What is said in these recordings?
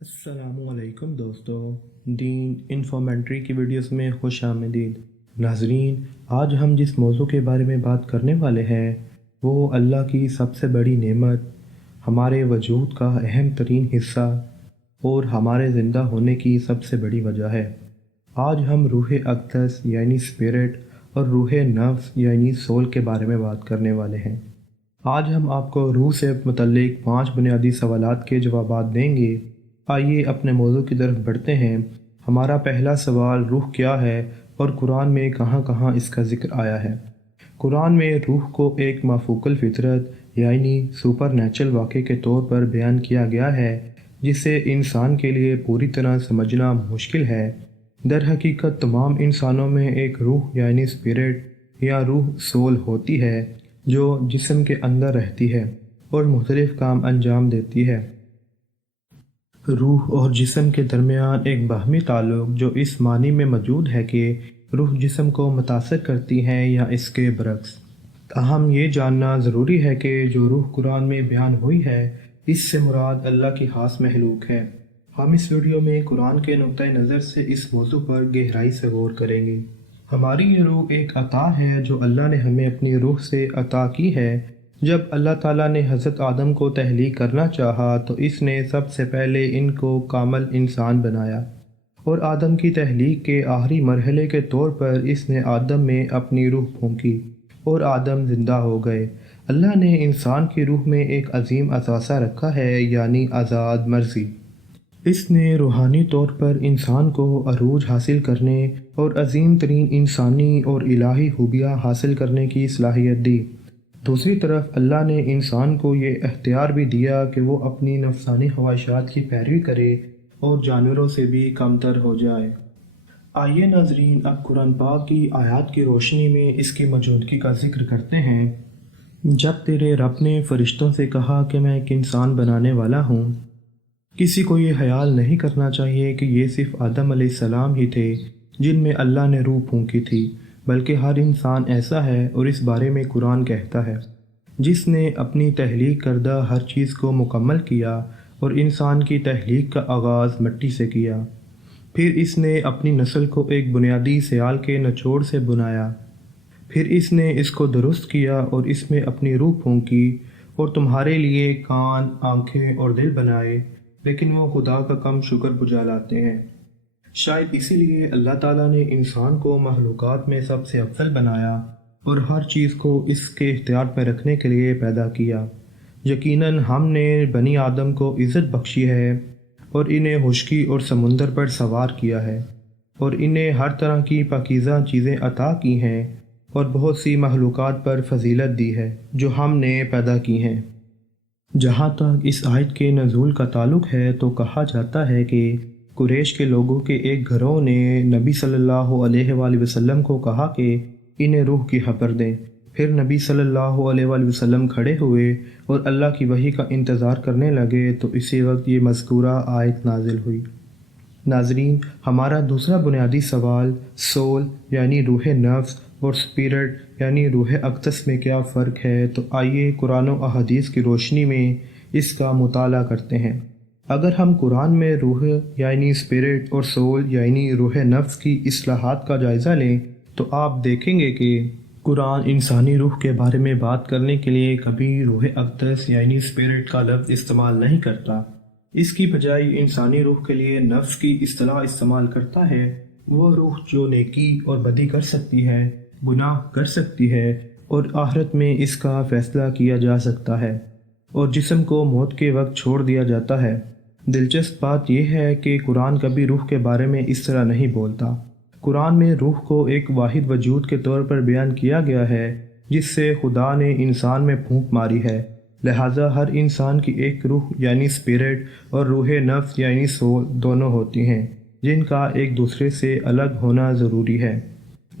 अस्सलाम वालेकुम दोस्तों, दीन इन्फॉर्मेंट्री की वीडियोस में खुश आमदीद। नाजरीन, आज हम जिस मौजू के बारे में बात करने वाले हैं वो अल्लाह की सबसे बड़ी नेमत, हमारे वजूद का अहम तरीन हिस्सा और हमारे ज़िंदा होने की सबसे बड़ी वजह है। आज हम रूह अक़दस यानी स्पिरिट और रूह नफ्स यानी सोल के बारे में बात करने वाले हैं। आज हम आपको रूह से मुतल्लिक 5 बुनियादी सवालात के जवाबात देंगे। आइए अपने मौजू की तरफ बढ़ते हैं। हमारा पहला सवाल, रूह क्या है और कुरान में कहाँ कहाँ इसका ज़िक्र आया है। कुरान में रूह को एक माफूकल फितरत यानी सुपर नेचुरल वाक़े के तौर पर बयान किया गया है, जिसे इंसान के लिए पूरी तरह समझना मुश्किल है। दर हकीकत तमाम इंसानों में एक रूह यानी स्पिरिट या रूह सोल होती है जो जिस्म के अंदर रहती है और मुख्तलिफ काम अंजाम देती है। रूह और जिस्म के दरमियान एक बाहमी ताल्लुक जो इस मानी में मौजूद है कि रूह जिस्म को मुतासर करती है या इसके बरक्स। ताहम ये जानना ज़रूरी है कि जो रूह कुरान में बयान हुई है इससे मुराद अल्लाह की खास महलूक है। हम इस वीडियो में कुरान के नुक्ता नज़र से इस मौजू पर गहराई से गौर करेंगे। हमारी ये रूह एक अता है जो अल्लाह ने हमें अपनी रूह से अता की है। जब अल्लाह ताला ने हज़रत आदम को तहलीक करना चाहा तो इसने सबसे पहले इनको कामल इंसान बनाया और आदम की तहलीक के आखिरी मरहले के तौर पर इसने आदम में अपनी रूह फूंकी और आदम ज़िंदा हो गए। अल्लाह ने इंसान की रूह में एक अजीम असासा रखा है यानी आज़ाद मर्ज़ी। इसने रूहानी तौर पर इंसान को अरूज हासिल करने और अजीम तरीन इंसानी और इलाही खूबियाँ हासिल करने की सलाहियत दी। दूसरी तरफ अल्लाह ने इंसान को ये इख्तियार भी दिया कि वो अपनी नफसानी ख्वाहिशात की पैरवी करे और जानवरों से भी कमतर हो जाए। आइए नाजरीन, अब कुरान पाक की आयत की रोशनी में इसकी मौजूदगी का जिक्र करते हैं। जब तेरे रब ने फरिश्तों से कहा कि मैं एक इंसान बनाने वाला हूँ, किसी को ये ख्याल नहीं करना चाहिए कि ये सिर्फ आदम अलैहिस्सलाम ही थे जिनमें अल्लाह ने रूह फूंकी थी, बल्कि हर इंसान ऐसा है और इस बारे में कुरान कहता है जिसने अपनी तहलीक करदा हर चीज़ को मुकम्मल किया और इंसान की तहलीक का आगाज़ मिट्टी से किया। फिर इसने अपनी नस्ल को एक बुनियादी सयाल के निचोड़ से बुनाया। फिर इसने इसको दुरुस्त किया और इसमें अपनी रूह फूंकी और तुम्हारे लिए कान, आँखें और दिल बनाए, लेकिन वो खुदा का कम शुक्र बुझा लाते हैं। शायद इसीलिए अल्लाह ताला ने इंसान को महलूकात में सबसे अफजल बनाया और हर चीज़ को इसके इख्तियार में रखने के लिए पैदा किया। यकीनन हमने बनी आदम को इज़्ज़त बख्शी है और इन्हें खुश्की और समुंदर पर सवार किया है और इन्हें हर तरह की पाकीज़ा चीज़ें अता की हैं और बहुत सी महलूकात पर फजीलत दी है जो हमने पैदा की हैं। जहाँ तक इस आयत के नज़ूल का ताल्लुक़ है तो कहा जाता है कि कुरैश के लोगों के एक घरों ने नबी सल्लल्लाहु अलैहि वसल्लम को कहा कि इन्हें रूह की खबर दें। फिर नबी सल्लल्लाहु अलैहि वसल्लम खड़े हुए और अल्लाह की वही का इंतज़ार करने लगे तो इसी वक्त ये मज़कूरा आयत नाजिल हुई। नाजरीन, हमारा दूसरा बुनियादी सवाल, सोल यानी रूह नफ्स और स्पिरिट यानी रूह अक़दस में क्या फ़र्क है, तो आइए कुरान और अहादीस की रोशनी में इसका मुताला करते हैं। अगर हम कुरान में रूह यानी स्पिरिट और सोल यानी रूह नफ्स की इस्लाहात का जायज़ा लें तो आप देखेंगे कि कुरान इंसानी रूह के बारे में बात करने के लिए कभी रूह अक़दस यानी स्पिरिट का लफ्ज़ इस्तेमाल नहीं करता। इसकी बजाय इंसानी रूह के लिए नफ्स की इस्तिलाह इस्तेमाल करता है। वह रूह जो नेकी और बदी कर सकती है, गुनाह कर सकती है और आखिरत में इसका फ़ैसला किया जा सकता है और जिस्म को मौत के वक्त छोड़ दिया जाता है। दिलचस्प बात यह है कि कुरान कभी रूह के बारे में इस तरह नहीं बोलता। कुरान में रूह को एक वाहिद वजूद के तौर पर बयान किया गया है जिससे खुदा ने इंसान में फूंक मारी है। लिहाजा हर इंसान की एक रूह यानी स्पिरिट और रूह नफ्स यानी सोल दोनों होती हैं जिनका एक दूसरे से अलग होना ज़रूरी है।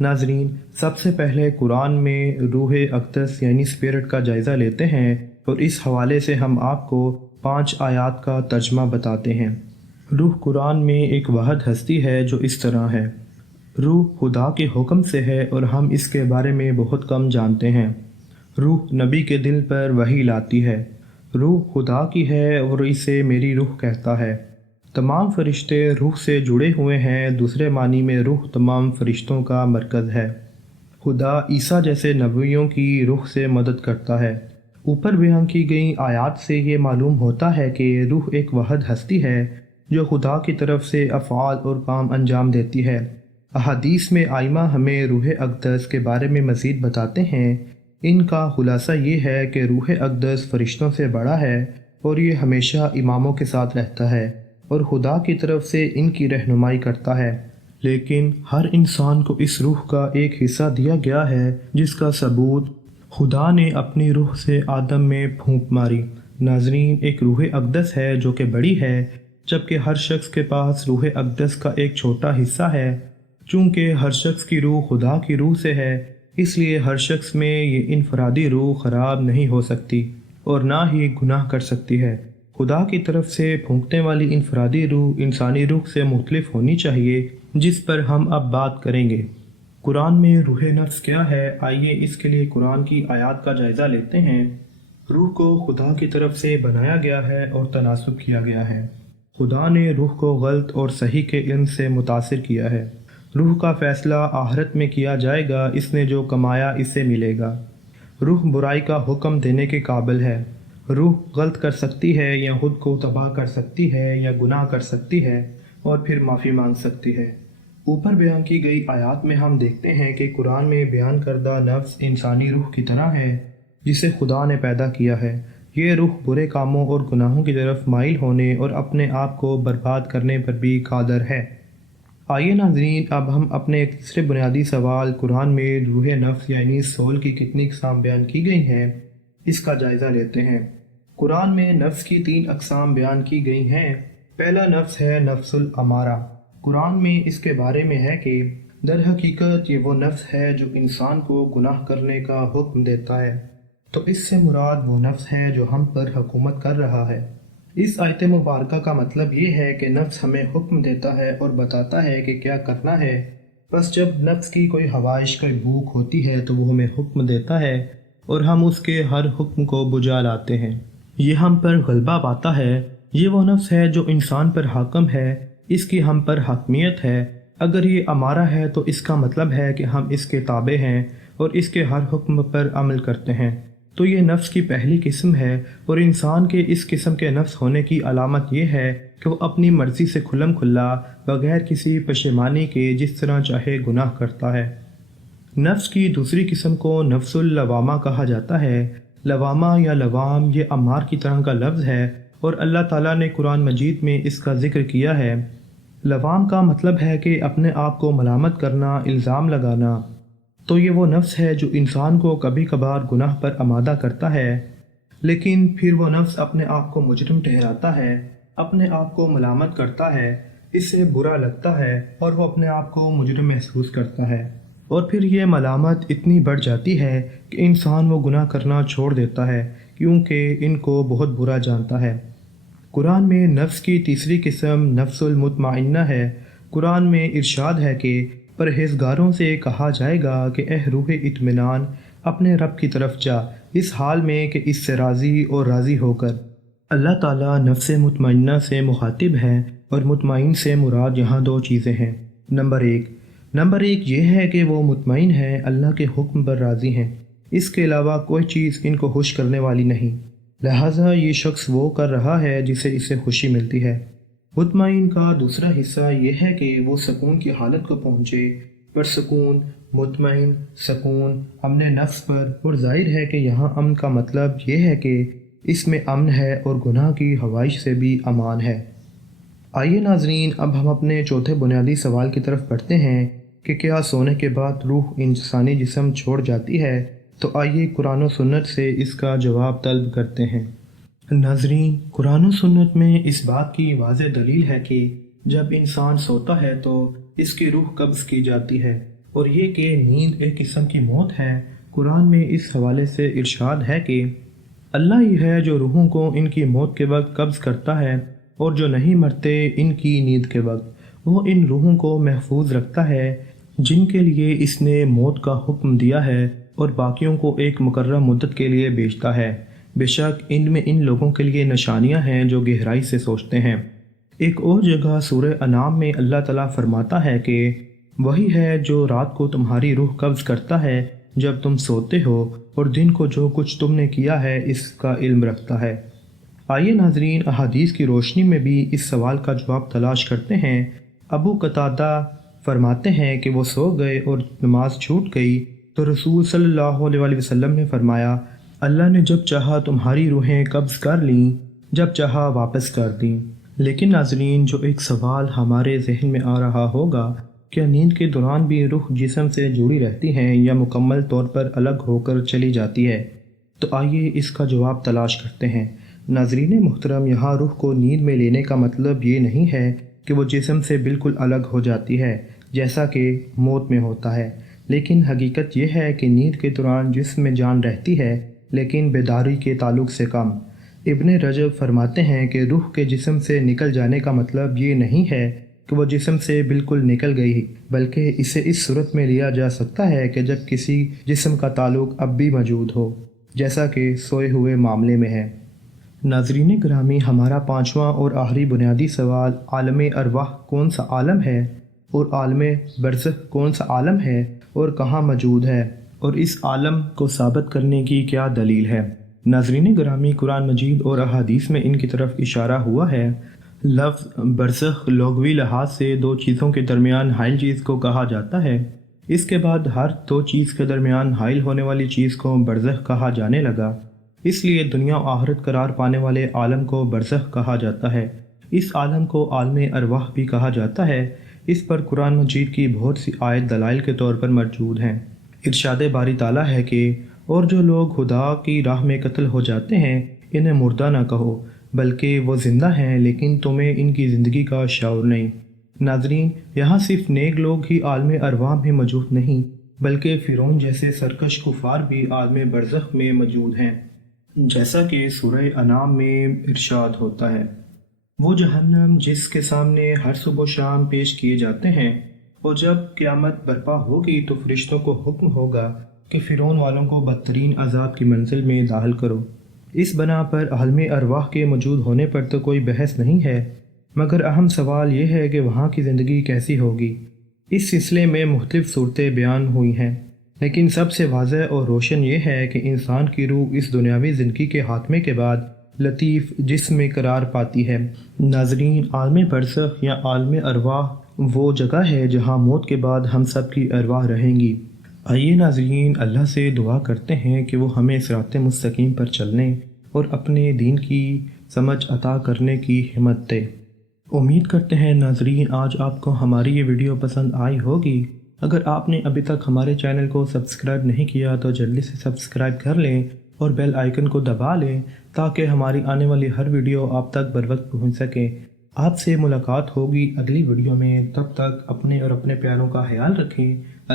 नाजरीन, सबसे पहले कुरान में रूह अक़दस यानी स्पिरिट का जायज़ा लेते हैं और इस हवाले से हम आपको 5 आयात का तर्जमा बताते हैं। रूह कुरान में एक वाहिद हस्ती है जो इस तरह है। रूह खुदा के हुक्म से है और हम इसके बारे में बहुत कम जानते हैं। रूह नबी के दिल पर वही लाती है। रूह खुदा की है और इसे मेरी रूह कहता है। तमाम फरिश्ते रूह से जुड़े हुए हैं। दूसरे मानी में रूह तमाम फरिश्तों का मरकज़ है। खुदा ईसा जैसे नबियों की रूह से मदद करता है। ऊपर बयान की गई आयत से ये मालूम होता है कि रूह एक वहद हस्ती है जो खुदा की तरफ से अफ़आल और काम अंजाम देती है। अहादीस में आइमा हमें रूह अक़दस के बारे में मज़ीद बताते हैं। इनका खुलासा ये है कि रूह अक़दस फ़रिश्तों से बड़ा है और ये हमेशा इमामों के साथ रहता है और खुदा की तरफ से इनकी रहनुमाई करता है। लेकिन हर इंसान को इस रूह का एक हिस्सा दिया गया है जिसका सबूत खुदा ने अपनी रूह से आदम में फूंक मारी। नाज़रीन, एक रूह अक़दस है जो कि बड़ी है, जबकि हर शख्स के पास रूह अक़दस का एक छोटा हिस्सा है। चूँकि हर शख्स की रूह खुदा की रूह से है, इसलिए हर शख्स में ये इनफरादी रूह ख़राब नहीं हो सकती और ना ही गुनाह कर सकती है। खुदा की तरफ से फूंकने वाली इनफरादी रूह इंसानी रूह से मुख्तलिफ होनी चाहिए, जिस पर हम अब बात करेंगे। कुरान में रूह नफ्स क्या है, आइए इसके लिए कुरान की आयत का जायज़ा लेते हैं। रूह को खुदा की तरफ से बनाया गया है और तनासुब किया गया है। खुदा ने रूह को गलत और सही के इल्म से मुतासिर किया है। रूह का फ़ैसला आखिरत में किया जाएगा, इसने जो कमाया इससे मिलेगा। रूह बुराई का हुक्म देने के काबिल है। रूह गलत कर सकती है या खुद को तबाह कर सकती है या गुनाह कर सकती है और फिर माफ़ी मांग सकती है। ऊपर बयान की गई आयत में हम देखते हैं कि कुरान में बयान करदा नफ्स इंसानी रूह की तरह है जिसे खुदा ने पैदा किया है। ये रूह बुरे कामों और गुनाहों की तरफ माइल होने और अपने आप को बर्बाद करने पर भी कादर है। आइए नाज़रीन, अब हम अपने एक तीसरे बुनियादी सवाल, कुरान में रूह नफ्स यानी सोल की कितनी अक़साम बयान की गई हैं, इसका जायज़ा लेते हैं। कुरान में नफ्स की 3 अक़साम बयान की गई हैं। पहला नफ्स है नफ्सुल अमारा। कुरान में इसके बारे में है कि दर हकीकत ये वो नफ्स है जो इंसान को गुनाह करने का हुक्म देता है। तो इससे मुराद वो नफ्स है जो हम पर हुकूमत कर रहा है। इस आयत मुबारका का मतलब ये है कि नफ्स हमें हुक्म देता है और बताता है कि क्या करना है। बस जब नफ्स की कोई ख्वाहिश, कोई भूख होती है तो वो हमें हुक्म देता है और हम उसके हर हुक्म को बुझा लाते हैं। ये हम पर गलबा पाता है। ये वो नफ्स है जो इंसान पर हाकम है, इसकी हम पर हकमियत है। अगर ये हमारा है तो इसका मतलब है कि हम इसके ताबे हैं और इसके हर हुक्म पर अमल करते हैं। तो ये नफ्स की पहली किस्म है और इंसान के इस किस्म के नफ्स होने की अलामत ये है कि वो अपनी मर्ज़ी से खुल्लम खुल्ला बगैर किसी पशेमानी के जिस तरह चाहे गुनाह करता है। नफ्स की दूसरी किस्म को नफ्सुल लवामा कहा जाता है। लवामा या लवाम ये अमार की तरह का लफ्ज़ है और अल्लाह ताला ने कुरान मजीद में इसका जिक्र किया है। लवाम का मतलब है कि अपने आप को मलामत करना, इल्ज़ाम लगाना। तो ये वो नफ्स है जो इंसान को कभी कभार गुनाह पर आमादा करता है, लेकिन फिर वो नफ्स अपने आप को मुजरिम ठहराता है, अपने आप को मलामत करता है, इससे बुरा लगता है और वो अपने आप को मुजरिम महसूस करता है। और फिर ये मलामत इतनी बढ़ जाती है कि इंसान वो गुनाह करना छोड़ देता है क्योंकि इनको बहुत बुरा जानता है। कुरान में नफ्स की तीसरी किस्म नफ्सुल मुतमइन्ना है। कुरान में इरशाद है कि परहेज़गारों से कहा जाएगा कि एह रूह इत्मीनान, अपने रब की तरफ जा, इस हाल में कि इससे राज़ी और राज़ी होकर। अल्लाह ताला नफ्स मुतमइन्ना से मुखातिब है और मुतमइन से मुराद यहाँ 2 चीज़ें हैं। नंबर एक ये है कि वो मुतमइन है, अल्लाह के हुक्म पर राज़ी हैं। इसके अलावा कोई चीज़ इनको खुश करने वाली नहीं, लिहाजा ये शख्स वो कर रहा है जिसे इसे खुशी मिलती है। मुतमइन का दूसरा हिस्सा ये है कि वो सुकून की हालत को पहुँचे। पर सुकून, मुतमइन, सुकून अमन नफ्स पर, और जाहिर है कि यहाँ अमन का मतलब ये है कि इसमें अमन है और गुनाह की हवाइश से भी अमान है। आइए नाजरीन, अब हम अपने चौथे बुनियादी सवाल की तरफ बढ़ते हैं कि क्या सोने के बाद रूह इंसानी जिस्म छोड़ जाती है। तो आइए कुरान और सुन्नत से इसका जवाब तलब करते हैं। नाजरीन, कुरान और सुन्नत में इस बात की वाज़ेह दलील है कि जब इंसान सोता है तो इसकी रूह कब्ज़ की जाती है और ये कि नींद एक किस्म की मौत है। कुरान में इस हवाले से इरशाद है कि अल्लाह ही है जो रूहों को इनकी मौत के वक्त कब्ज़ करता है और जो नहीं मरते इनकी नींद के वक्त वो इन रूहों को महफूज रखता है जिनके लिए इसने मौत का हुक्म दिया है और बाकियों को एक मुकर्रर मुद्दत के लिए भेजता है। बेशक इनमें इन लोगों के लिए निशानियां हैं जो गहराई से सोचते हैं। ایک اور جگہ سورہ انعام میں اللہ تعالیٰ فرماتا ہے کہ وہی ہے جو رات کو تمہاری روح قبض کرتا ہے جب تم سوتے ہو، اور دن کو جو کچھ تم نے کیا ہے اس کا علم رکھتا ہے۔ آئیے ناظرین، احادیث کی روشنی میں بھی اس سوال کا جواب تلاش کرتے ہیں۔ ابو قتادہ فرماتے ہیں کہ وہ سو گئے اور نماز چھوٹ گئی تو رسول صلی اللہ علیہ وسلم نے فرمایا، اللہ نے جب چاہا تمہاری روحیں قبض کر لیں، جب چاہا واپس کر دیں۔ لیکن ناظرین، جو ایک سوال ہمارے ذہن میں آ رہا ہوگا، کیا نیند کے دوران بھی روح جسم سے جڑی رہتی ہے یا مکمل طور پر الگ ہو کر چلی جاتی ہے؟ تو آئیے اس کا جواب تلاش کرتے ہیں۔ ناظرین محترم، یہاں روح کو نیند میں لینے کا مطلب یہ نہیں ہے کہ وہ جسم سے بالکل الگ ہو جاتی ہے جیسا کہ موت میں ہوتا ہے، لیکن حقیقت یہ ہے کہ نیند کے دوران جسم میں جان رہتی ہے، لیکن بیداری کے تعلق سے کم۔ ابن رجب فرماتے ہیں کہ روح کے جسم سے نکل جانے کا مطلب یہ نہیں ہے کہ وہ جسم سے بالکل نکل گئی، بلکہ اسے اس صورت میں لیا جا سکتا ہے کہ جب کسی جسم کا تعلق اب بھی موجود ہو، جیسا کہ سوئے ہوئے معاملے میں ہے۔ ناظرین گرامی، ہمارا پانچواں اور آخری بنیادی سوال، عالم ارواح کون سا عالم ہے اور عالم برزخ کون سا عالم ہے اور کہاں موجود ہے، اور اس عالم کو ثابت کرنے کی کیا دلیل ہے؟ ناظرین گرامی، قرآن مجید اور احادیث میں ان کی طرف اشارہ ہوا ہے۔ لفظ برزخ لغوی لحاظ سے دو چیزوں کے درمیان حائل چیز کو کہا جاتا ہے۔ اس کے بعد ہر دو چیز کے درمیان حائل ہونے والی چیز کو برزخ کہا جانے لگا، اس لیے دنیا و آخرت قرار پانے والے عالم کو برزخ کہا جاتا ہے۔ اس عالم کو عالم ارواح بھی کہا جاتا ہے۔ اس پر قرآن مجید کی بہت سی آیت دلائل کے طور پر موجود ہیں۔ ارشاد باری تعالیٰ ہے کہ اور جو لوگ خدا کی راہ میں قتل ہو جاتے ہیں انہیں مردہ نہ کہو، بلکہ وہ زندہ ہیں، لیکن تمہیں ان کی زندگی کا شعور نہیں۔ ناظرین، یہاں صرف نیک لوگ ہی عالم ارواح میں موجود نہیں، بلکہ فرعون جیسے سرکش کفار بھی عالم برزخ میں موجود ہیں، جیسا کہ سورہ انعام میں ارشاد ہوتا ہے، وہ جہنم جس کے سامنے ہر صبح و شام پیش کیے جاتے ہیں، اور جب قیامت برپا ہوگی تو فرشتوں کو حکم ہوگا کہ فرعون والوں کو بدترین عذاب کی منزل میں داخل کرو۔ اس بنا پر عالم ارواح کے موجود ہونے پر تو کوئی بحث نہیں ہے، مگر اہم سوال یہ ہے کہ وہاں کی زندگی کیسی ہوگی۔ اس سلسلے میں مختلف صورتیں بیان ہوئی ہیں، لیکن سب سے واضح اور روشن یہ ہے کہ انسان کی روح اس دنیاوی زندگی کے خاتمے کے بعد لطیف جسم میں قرار پاتی ہے۔ ناظرین، عالم برزخ یا عالم ارواح وہ جگہ ہے جہاں موت کے بعد ہم سب کی ارواح رہیں گی۔ آئیے ناظرین، اللہ سے دعا کرتے ہیں کہ وہ ہمیں صراط مستقیم پر چلنے اور اپنے دین کی سمجھ عطا کرنے کی ہمت دے۔ امید کرتے ہیں ناظرین آج آپ کو ہماری یہ ویڈیو پسند آئی ہوگی۔ اگر آپ نے ابھی تک ہمارے چینل کو سبسکرائب نہیں کیا تو جلدی سے سبسکرائب کر لیں اور بیل آئیکن کو دبا لیں تاکہ ہماری آنے والی ہر ویڈیو آپ تک بروقت پہنچ سکے۔ آپ سے ملاقات ہوگی اگلی ویڈیو میں، تب تک اپنے اور اپنے پیاروں کا خیال رکھیں۔